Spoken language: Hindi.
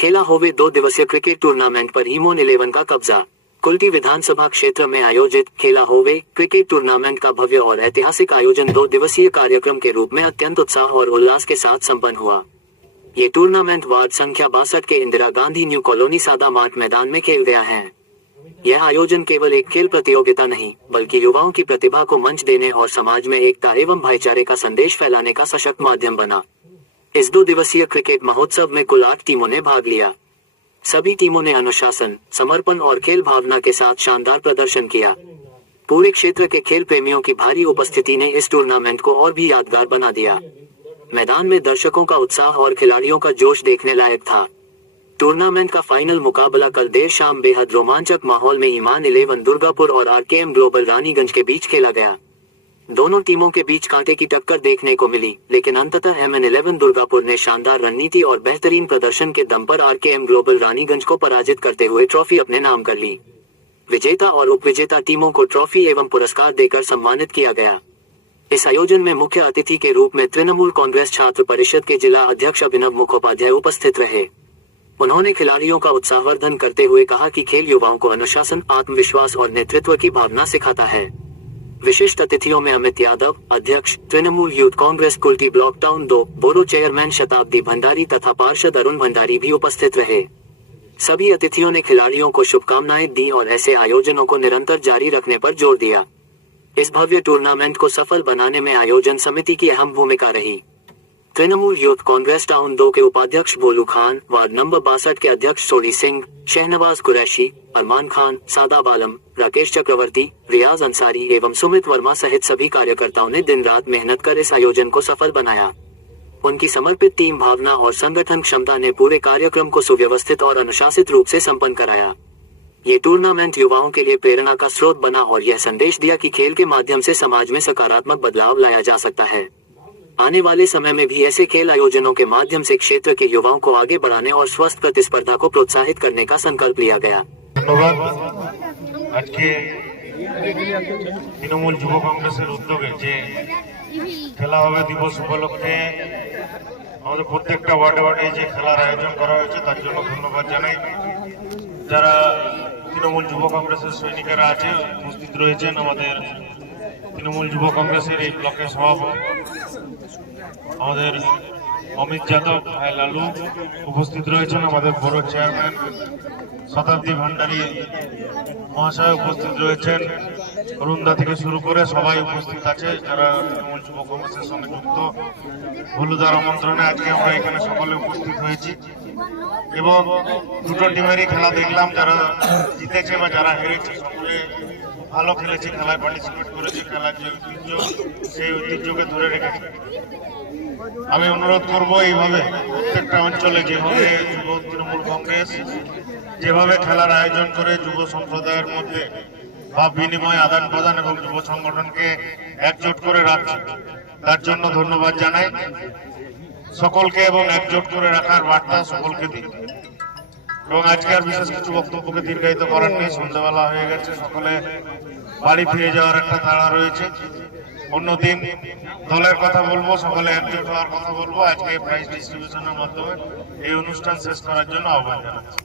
खेला होवे 2 दिवसीय क्रिकेट टूर्नामेंट पर ईमोन 11 का कब्जा। कुल्टी विधानसभा क्षेत्र में आयोजित खेला होवे क्रिकेट टूर्नामेंट का भव्य और ऐतिहासिक आयोजन 2 दिवसीय कार्यक्रम के रूप में अत्यंत उत्साह और उल्लास के साथ संपन्न हुआ। ये टूर्नामेंट वार्ड संख्या 62 के इंदिरा गांधी न्यू कॉलोनी सादा मार्ट मैदान में खेल गया है। यह आयोजन केवल एक खेल प्रतियोगिता नहीं, बल्कि युवाओं की प्रतिभा को मंच देने और समाज में एकता एवं भाईचारे का संदेश फैलाने का सशक्त माध्यम बना। इस 2 दिवसीय क्रिकेट महोत्सव में कुल 8 टीमों ने भाग लिया। सभी टीमों ने अनुशासन, समर्पण और खेल भावना के साथ शानदार प्रदर्शन किया। पूरे क्षेत्र के खेल प्रेमियों की भारी उपस्थिति ने इस टूर्नामेंट को और भी यादगार बना दिया। मैदान में दर्शकों का उत्साह और खिलाड़ियों का जोश देखने लायक था। टूर्नामेंट का फाइनल मुकाबला कल देर शाम बेहद रोमांचक माहौल में ईमान 11 दुर्गापुर और आरकेएम ग्लोबल रानीगंज के बीच खेला गया। दोनों टीमों के बीच कांटे की टक्कर देखने को मिली, लेकिन अंततः MN11 दुर्गापुर ने शानदार रणनीति और बेहतरीन प्रदर्शन के दम पर आरकेएम ग्लोबल रानीगंज को पराजित करते हुए ट्रॉफी अपने नाम कर ली। विजेता और उपविजेता टीमों को ट्रॉफी एवं पुरस्कार देकर सम्मानित किया गया। इस आयोजन में मुख्य अतिथि के रूप में तृणमूल कांग्रेस छात्र परिषद के जिला अध्यक्ष अभिनव मुखोपाध्याय उपस्थित रहे। उन्होंने खिलाड़ियों का उत्साहवर्धन करते हुए कहा कि खेल युवाओं को अनुशासन, आत्मविश्वास और नेतृत्व की भावना सिखाता है। विशिष्ट अतिथियों में अमित यादव, अध्यक्ष, Trinamool youth Congress Kulti block town 2 borough chairman शताब्दी भंडारी तथा पार्षद अरुण भंडारी भी उपस्थित रहे। सभी अतिथियों ने खिलाड़ियों को शुभकामनाएं दी और ऐसे आयोजनों को निरंतर जारी रखने पर जोर दिया। इस भव्य टूर्नामेंट को सफल बनाने में आयोजन समिति की अहम भूमिका रही। तृणमूल यूथ कांग्रेस टाउन 2 के उपाध्यक्ष भोलू खान, वार्ड नंबर 62 के अध्यक्ष सोडी सिंह, शहनवाज कुरैशी, अरमान खान, सादा बालम, राकेश चक्रवर्ती, रियाज अंसारी एवं सुमित वर्मा सहित सभी कार्यकर्ताओं ने दिन रात मेहनत कर इस आयोजन को सफल बनाया। उनकी समर्पित टीम भावना और संगठन क्षमता ने पूरे कार्यक्रम को सुव्यवस्थित और अनुशासित रूप से संपन्न कराया। ये टूर्नामेंट युवाओं के लिए प्रेरणा का स्रोत बना और यह संदेश दिया कि खेल के माध्यम से समाज में सकारात्मक बदलाव लाया जा सकता है। आने वाले समय में भी ऐसे खेल आयोजनों के माध्यम से क्षेत्र के युवाओं को आगे बढ़ाने और स्वस्थ प्रतिस्पर्धा को प्रोत्साहित करने का संकल्प लिया गया। धन्यवाद। आज के तृणमूल युव कांग्रेसेर उद्योगे जे खेला होबे दिवस उपलक्षे আমাদের প্রত্যেকটা ওয়ার্ডে ওয়ার্ডে যে খেলার আয়োজন করা হয়েছে তার জন্য ধন্যবাদ জানাই। যারা তৃণমূল যুব কংগ্রেসের সৈনিকেরা আছে উপস্থিত রয়েছেন, আমাদের তৃণমূল যুব কংগ্রেসের এই ব্লকের সভাপতি আমাদের অমিত যাদব ভাই লালু উপস্থিত রয়েছেন, আমাদের বড় চেয়ারম্যান শতাব্দী ভান্ডারী মহাশয় উপস্থিত রয়েছেন, অরুণদা থেকে শুরু করে সবাই উপস্থিত আছে যারা তৃণমূল যুব কংগ্রেসের সঙ্গে যুক্ত। হলুদার আমন্ত্রণে আজকে আমরা এখানে সকলে উপস্থিত হয়েছি এবং দুটো টিমেরই খেলা দেখলাম। যারা জিতেছে বা যারা হেরেছে সকলে ভালো খেলেছে, খেলায় পার্টিসিপেট করেছে, খেলার যে ঐতিহ্য সেই ঐতিহ্যকে ধরে রেখেছে। আমি অনুরোধ করব এইভাবে প্রত্যেকটা অঞ্চলে যেভাবে যুব তৃণমূল কংগ্রেস যেভাবে খেলার আয়োজন করে যুব সম্প্রদায়ের মধ্যে ভাব বিনিময়, আদান প্রদান এবং যুব সংগঠনকে একজোট করে রাখছে, তার জন্য ধন্যবাদ জানাই সকলকে এবং একজোট করে রাখার বার্তা সকলকে দিই। এবং আজকে আর বিশেষ কিছু বক্তব্যকে দীর্ঘায়িত করার নেই, সন্ধ্যাবেলা হয়ে গেছে, সকলে বাড়ি ফিরে যাওয়ার একটা তাড়া রয়েছে। অন্যদিন দলের কথা বলবো, সকলে একজোট হওয়ার কথা বলবো। আজকে প্রাইজ ডিস্ট্রিবিউশনের মাধ্যমে এই অনুষ্ঠান শেষ করার জন্য আহ্বান জানাচ্ছি।